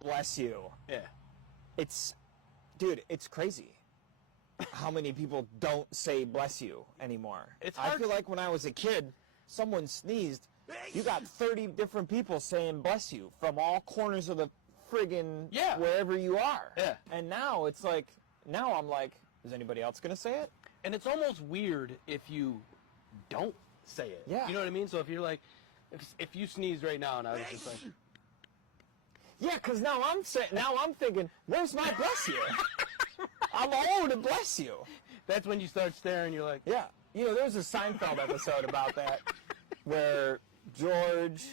bless you. Yeah. Dude, it's crazy how many people don't say bless you anymore. It's I hard. feel like when I was a kid, someone sneezed, you got 30 different people saying bless you from all corners of the friggin' wherever you are. Yeah. And now it's like, now I'm like, is anybody else going to say it? And it's almost weird if you don't say it. Yeah. You know what I mean? So if you're like, if you sneezed right now and I was just like, yeah, because now I'm thinking, where's my bless you? I'm all to bless you. that's when you start staring. You're like, Yeah. You know, there's a Seinfeld episode about that where George,